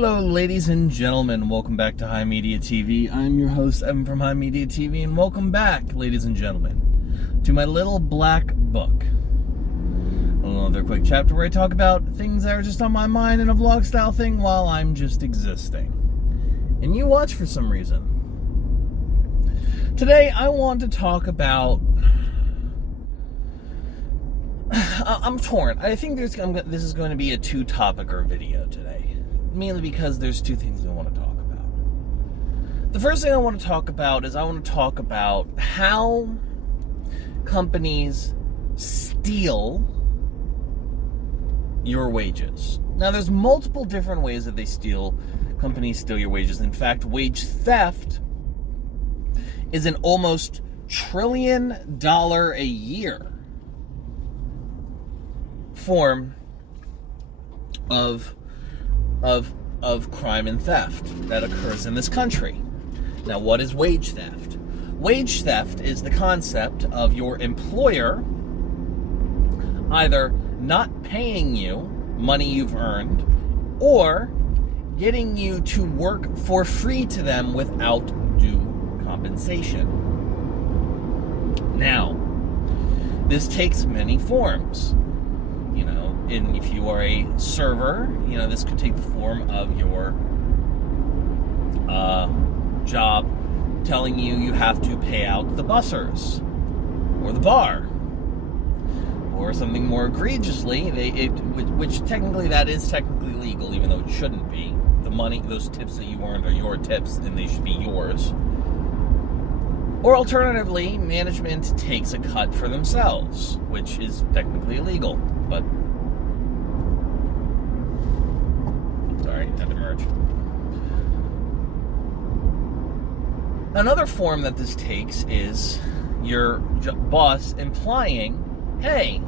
Hello, ladies and gentlemen. Welcome back to HIMediaTV. I'm your host, Evan from HIMediaTV, and welcome back, ladies and gentlemen, to my little black book. Another quick chapter where I talk about things that are just on my mind in a vlog-style thing while I'm just existing. And you watch for some reason. Today, I want to talk about... I'm torn. I think this is going to be a two-topicer video today. Mainly because there's two things I want to talk about. The first thing I want to talk about is how companies steal your wages. Now, there's multiple different ways that companies steal your wages. In fact, wage theft is an almost $1 trillion a year form of crime and theft that occurs in this country. Now, what is wage theft? Wage theft is the concept of your employer either not paying you money you've earned or getting you to work for free to them without due compensation. Now, this takes many forms. If you are a server, this could take the form of your job telling you have to pay out the bussers or the bar, or something more egregiously, which technically that is technically legal, even though it shouldn't be. The money, those tips that you earned are your tips, and they should be yours. Or alternatively, management takes a cut for themselves, which is technically illegal, but had to merge. Another form that this takes is your boss implying, "Hey,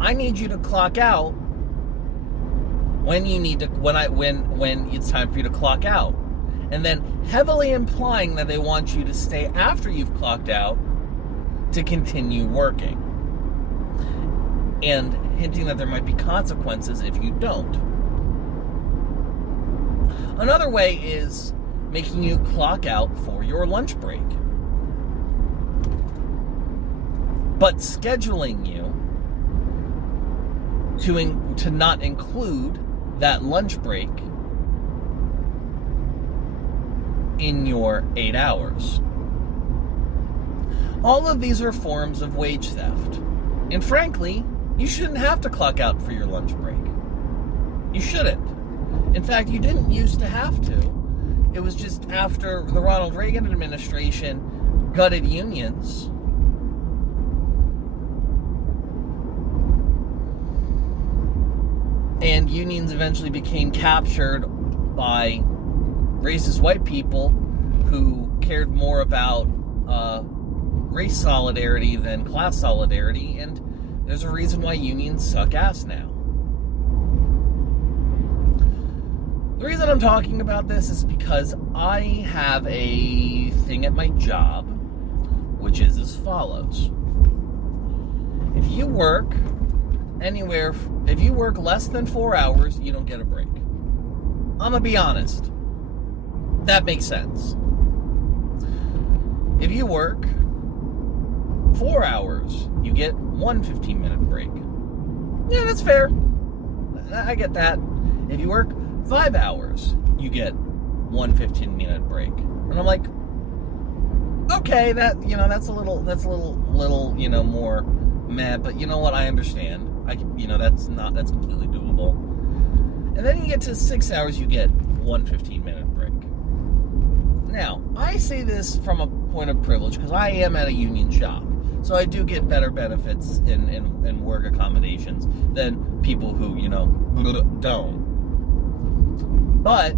I need you to clock out when it's time for you to clock out," and then heavily implying that they want you to stay after you've clocked out to continue working, and hinting that there might be consequences if you don't. Another way is making you clock out for your lunch break, but scheduling you to not include that lunch break in your 8 hours. All of these are forms of wage theft. And frankly, you shouldn't have to clock out for your lunch break. You shouldn't. In fact, you didn't used to have to. It was just after the Ronald Reagan administration gutted unions. And unions eventually became captured by racist white people who cared more about race solidarity than class solidarity. And there's a reason why unions suck ass now. The reason I'm talking about this is because I have a thing at my job, which is as follows. If you work less than 4 hours, you don't get a break. I'm gonna be honest. That makes sense. If you work 4 hours, you get one 15-minute break. Yeah, that's fair. I get that. If you work 5 hours, you get one 15-minute break. And I'm like, okay, that's a little more meh, but you know what, I understand. That's completely doable. And then you get to 6 hours, you get one 15-minute break. Now, I say this from a point of privilege because I am at a union shop. So I do get better benefits in work accommodations than people who, don't. But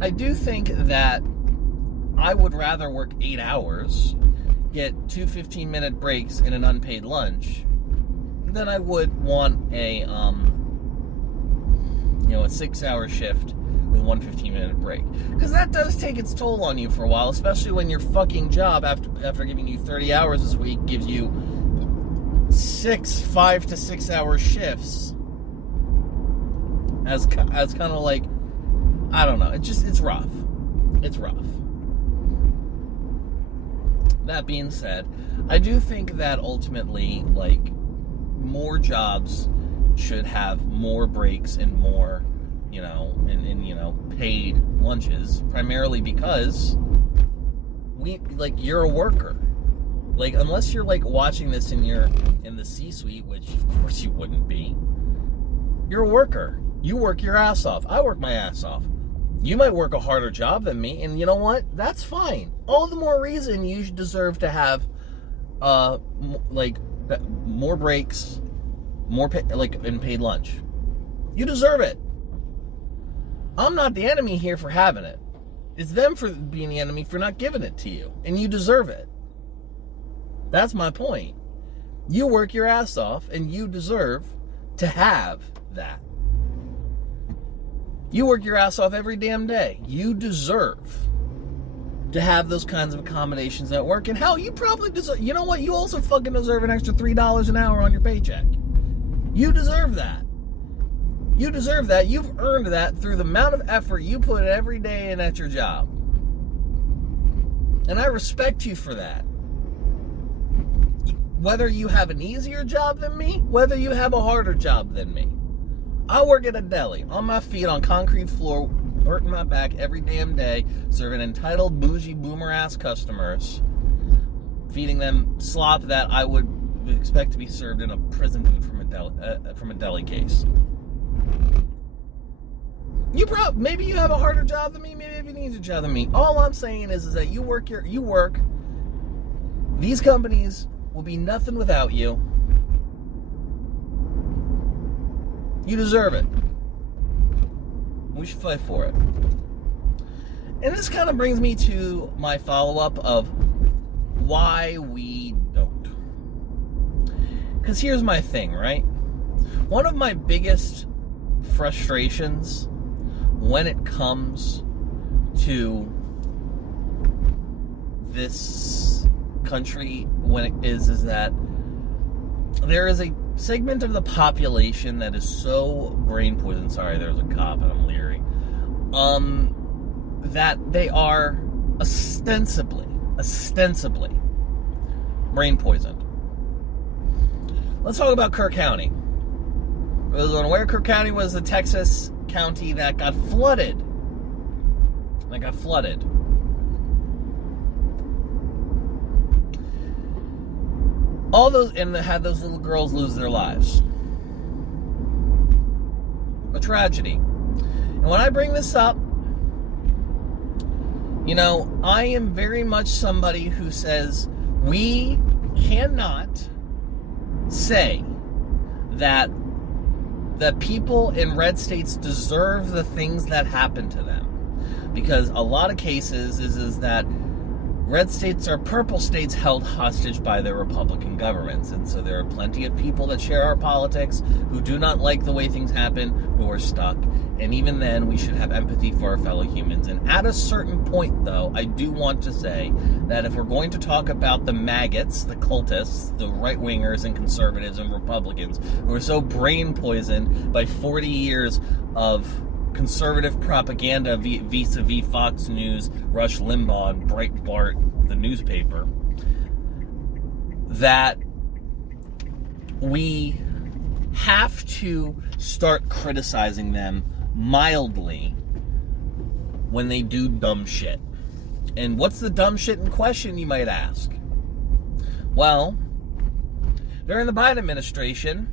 I do think that I would rather work 8 hours, get two 15-minute breaks and an unpaid lunch, than I would want a 6-hour shift with one 15-minute break. Because that does take its toll on you for a while, especially when your fucking job, after giving you 30 hours this week, gives you 5 to 6 hour shifts. as kind of like, I don't know. It's rough. It's rough. That being said, I do think that ultimately, like, more jobs should have more breaks and more, paid lunches, primarily because you're a worker. Like, unless you're like watching this in the C-suite, which of course you wouldn't be, you're a worker. You work your ass off. I work my ass off. You might work a harder job than me, and you know what? That's fine. All the more reason you deserve to have, more breaks, more and paid lunch. You deserve it. I'm not the enemy here for having it. It's them for being the enemy for not giving it to you, and you deserve it. That's my point. You work your ass off, and you deserve to have that. You work your ass off every damn day. You deserve to have those kinds of accommodations at work. And hell, you probably deserve, you know what? You also fucking deserve an extra $3 an hour on your paycheck. You deserve that. You deserve that. You've earned that through the amount of effort you put every day in at your job. And I respect you for that. Whether you have an easier job than me, whether you have a harder job than me. I work at a deli, on my feet, on concrete floor, hurting my back every damn day, serving entitled, bougie, boomer-ass customers, feeding them slop that I would expect to be served in a prison food from a deli case. Maybe you have a harder job than me, maybe you have an easier job than me. All I'm saying is that you work. These companies will be nothing without you. You deserve it. We should fight for it. And this kind of brings me to my follow-up of why we don't. Because here's my thing, right? One of my biggest frustrations when it comes to this country is that there is a segment of the population that is so brain poisoned. Sorry, there's a cop and I'm leery. That they are ostensibly brain poisoned. Let's talk about Kerr County. For those unaware, Kerr County was the Texas county that got flooded. All those, and had those little girls lose their lives. A tragedy. And when I bring this up, I am very much somebody who says we cannot say that the people in red states deserve the things that happen to them. Because a lot of cases is that red states are purple states held hostage by their Republican governments. And so there are plenty of people that share our politics who do not like the way things happen, who are stuck. And even then, we should have empathy for our fellow humans. And at a certain point, though, I do want to say that if we're going to talk about the maggots, the cultists, the right-wingers and conservatives and Republicans who are so brain poisoned by 40 years of conservative propaganda vis-a-vis Fox News, Rush Limbaugh, and Breitbart, the newspaper, that we have to start criticizing them mildly when they do dumb shit. And what's the dumb shit in question, you might ask? Well, during the Biden administration,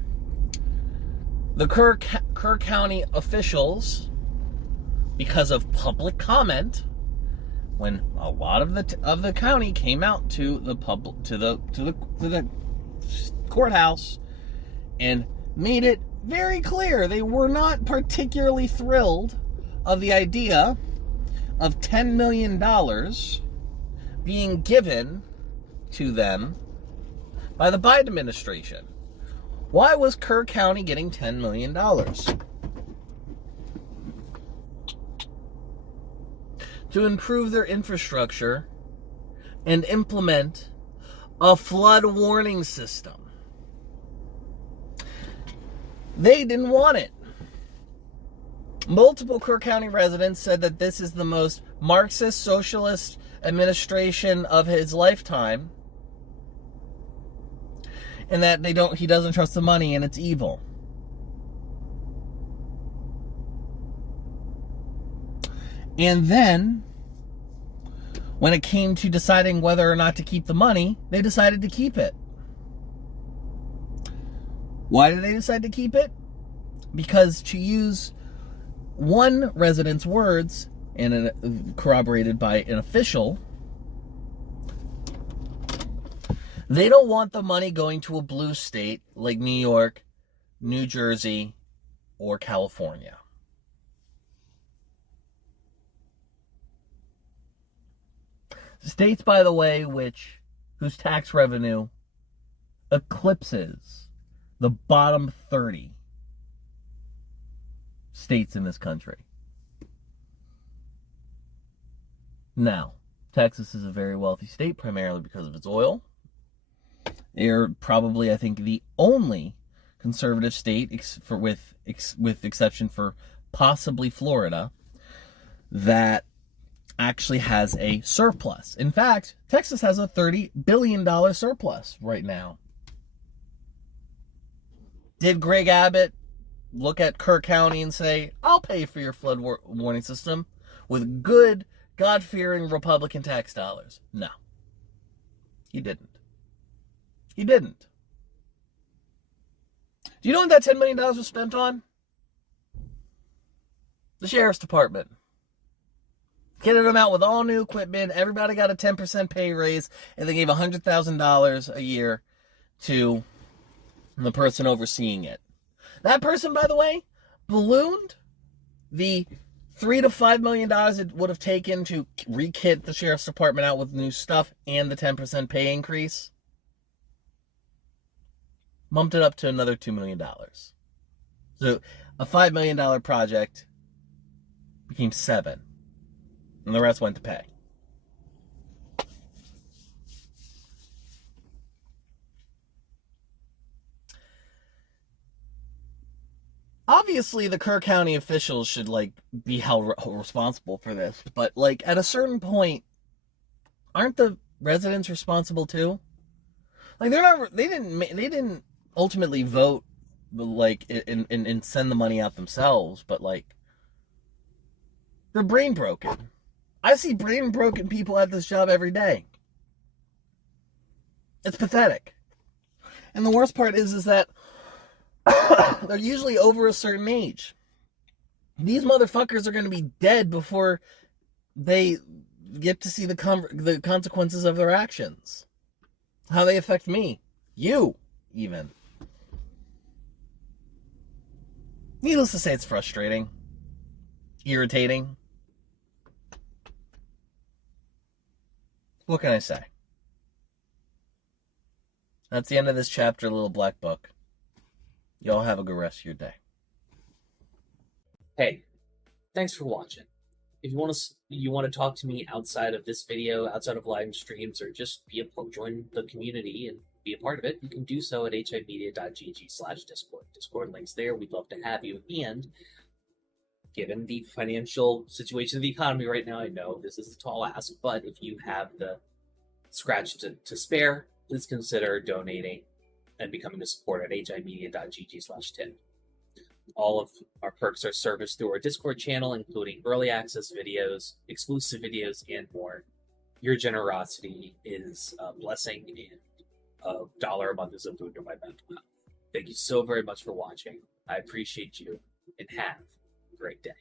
the Kerr County officials, because of public comment, when a lot of the county came out to the courthouse and made it very clear they were not particularly thrilled of the idea of $10 million being given to them by the Biden administration. Why was Kerr County getting $10 million? To improve their infrastructure and implement a flood warning system. They didn't want it. Multiple Kerr County residents said that this is the most Marxist socialist administration of his lifetime, and that he doesn't trust the money and it's evil. And then, when it came to deciding whether or not to keep the money, they decided to keep it. Why did they decide to keep it? Because, to use one resident's words, and corroborated by an official, they don't want the money going to a blue state like New York, New Jersey, or California. States, by the way, whose tax revenue eclipses the bottom 30 states in this country. Now, Texas is a very wealthy state, primarily because of its oil. They're probably, I think, the only conservative state, with exception for possibly Florida, that actually has a surplus. In fact, Texas has a $30 billion surplus right now. Did Greg Abbott look at Kerr County and say, I'll pay for your flood warning system with good, God-fearing Republican tax dollars? No. He didn't. He didn't. Do you know what that $10 million was spent on? The Sheriff's Department. Getting them out with all new equipment. Everybody got a 10% pay raise, and they gave $100,000 a year to the person overseeing it. That person, by the way, ballooned the $3 to $5 million it would have taken to re-kit the Sheriff's Department out with new stuff and the 10% pay increase. Bumped it up to another $2 million. So a $5 million project became $7 million. And the rest went to pay. Obviously, the Kerr County officials should, be held responsible for this. But, at a certain point, aren't the residents responsible too? They didn't ultimately vote, and send the money out themselves. But, they're brain broken. I see brain broken people at this job every day. It's pathetic. And the worst part is that they're usually over a certain age. These motherfuckers are going to be dead before they get to see the consequences of their actions. How they affect me. You, even. Needless to say, it's frustrating. Irritating. What can I say? That's the end of this chapter, Little Black Book. Y'all have a good rest of your day. Hey, thanks for watching. If you want to talk to me outside of this video, outside of live streams, or just join the community and be a part of it, you can do so at HIMediaTV/Discord. Discord links there. We'd love to have you. And given the financial situation of the economy right now, I know this is a tall ask, but if you have the scratch to spare, please consider donating and becoming a supporter at HIMedia.gg/tip. All of our perks are serviced through our Discord channel, including early access videos, exclusive videos, and more. Your generosity is a blessing, and $1 a month is a boon to my mental health. Thank you so very much for watching. I appreciate you, and have a great day.